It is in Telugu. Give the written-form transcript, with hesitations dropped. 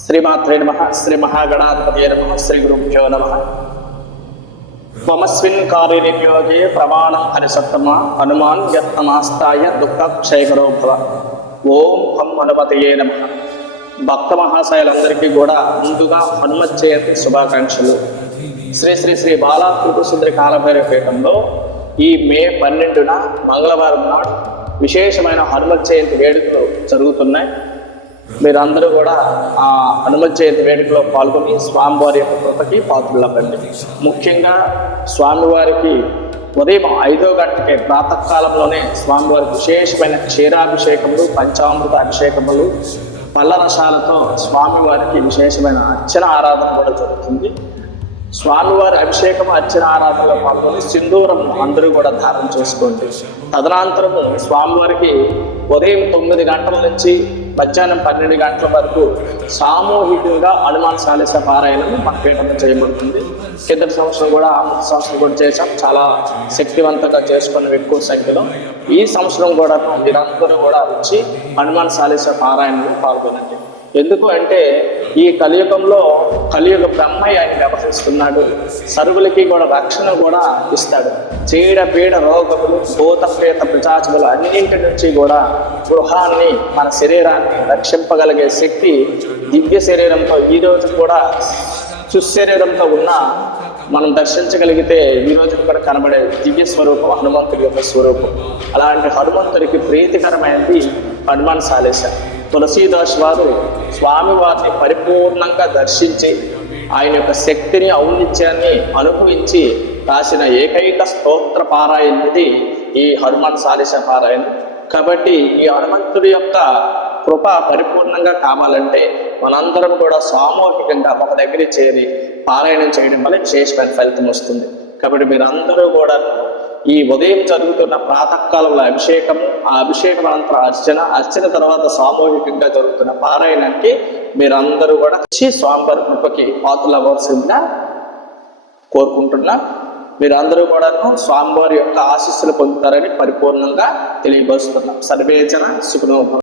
శ్రీమాత్రే నమః. శ్రీ మహాగణాధిపతయే నమః. శ్రీ గురుభ్యో నమః. త్వమస్మిన్ కార్యనియోగే ప్రమాణం హరిసత్తమ హనుమాన్ యత్నమాస్తాయ దుఃఖక్షయకరో భవ. ఓం హం హనుమతయే నమః. భక్త మహాశయులందరికీ కూడా ముందుగా హనుమత్ జయంతి శుభాకాంక్షలు. శ్రీ శ్రీ శ్రీ బాలా త్రిపురసుందరి కాలభైరవ పీఠంలో ఈ మే 12న మంగళవారం నాడు విశేషమైన హనుమత్ జయంతి వేడుకలు జరుగుతున్నాయి. మీరందరూ కూడా ఆ హనుమత్ జయంతి వేడుకలో పాల్గొని స్వామివారి యొక్క కృపకి పాత్రలవ్వండి. ముఖ్యంగా స్వామివారికి ఉదయం 5 గంటకే ప్రాతకాలంలోనే స్వామివారికి విశేషమైన క్షీరాభిషేకములు, పంచామృత అభిషేకములు, పళ్ళ రసాలతో స్వామివారికి విశేషమైన అర్చన ఆరాధన కూడా జరుగుతుంది. స్వామివారి అభిషేకం అర్చన ఆరాధనలో పాల్గొని సింధూరం అందరూ కూడా ధారణ చేసుకోండి. తదనంతరము స్వామివారికి ఉదయం 9 గంటల నుంచి మధ్యాహ్నం 12 గంటల వరకు సామూహికంగా హనుమాన్ చాలీసా పారాయణం మన పీఠంలో చేయబడుతుంది. కిందటి సంవత్సరం కూడా అమృత సంవత్సరం కూడా చేశాం. చాలా శక్తివంతంగా చేసుకున్న ఎక్కువ సంఖ్యలో ఈ సంవత్సరం కూడా మీరందరూ కూడా వచ్చి హనుమాన్ చాలీసా పారాయణంలో పాల్గొనండి. ఎందుకు అంటే ఈ కలియుగంలో కలియుగ బ్రహ్మయ్య ఆయన వ్యవహరిస్తున్నాడు. సర్వులకి కూడా రక్షణ కూడా ఇస్తాడు. చీడ పీడ రోగములు, భూత ప్రేత పిశాచములు అన్నింటి నుంచి కూడా గృహాన్ని, మన శరీరాన్ని రక్షింపగలిగే శక్తి దివ్య శరీరంతో ఈ రోజు కూడా సుశరీరంతో ఉన్న మనం దర్శించగలిగితే ఈ రోజు కూడా కనబడే దివ్య స్వరూపం హనుమంతుడి యొక్క స్వరూపం. అలాంటి హనుమంతుడికి ప్రీతికరమైనది హనుమాన్ చాలీసా. తులసీదాస్ వారు స్వామివారిని పరిపూర్ణంగా దర్శించి ఆయన యొక్క శక్తిని, ఔన్నిత్యాన్ని అనుభవించి రాసిన ఏకైక స్తోత్ర పారాయణది ఈ హనుమాన్ చాలీసా పారాయణం. కాబట్టి ఈ హనుమంతుడి యొక్క కృప పరిపూర్ణంగా కావాలంటే మనందరం కూడా సామూహికంగా ఒక దగ్గర చేరి పారాయణం చేయడం వల్ల విశేషమైన ఫలితం వస్తుంది. కాబట్టి మీరందరూ కూడా ఈ ఉదయం జరుగుతున్న ప్రాతకాలంలో అభిషేకము, ఆ అభిషేకం అనంతరం అర్చన తర్వాత సామూహికంగా జరుగుతున్న పారాయణానికి మీరందరూ కూడా వచ్చి స్వామివారి కృపకి పాత్రలు అవ్వాల్సిందిగా కోరుకుంటున్నా. మీరందరూ కూడా స్వామివారి యొక్క ఆశీస్సులు పొందుతారని పరిపూర్ణంగా తెలియపరుస్తున్నాం. సర్వేజన సుఖనో భవంతు.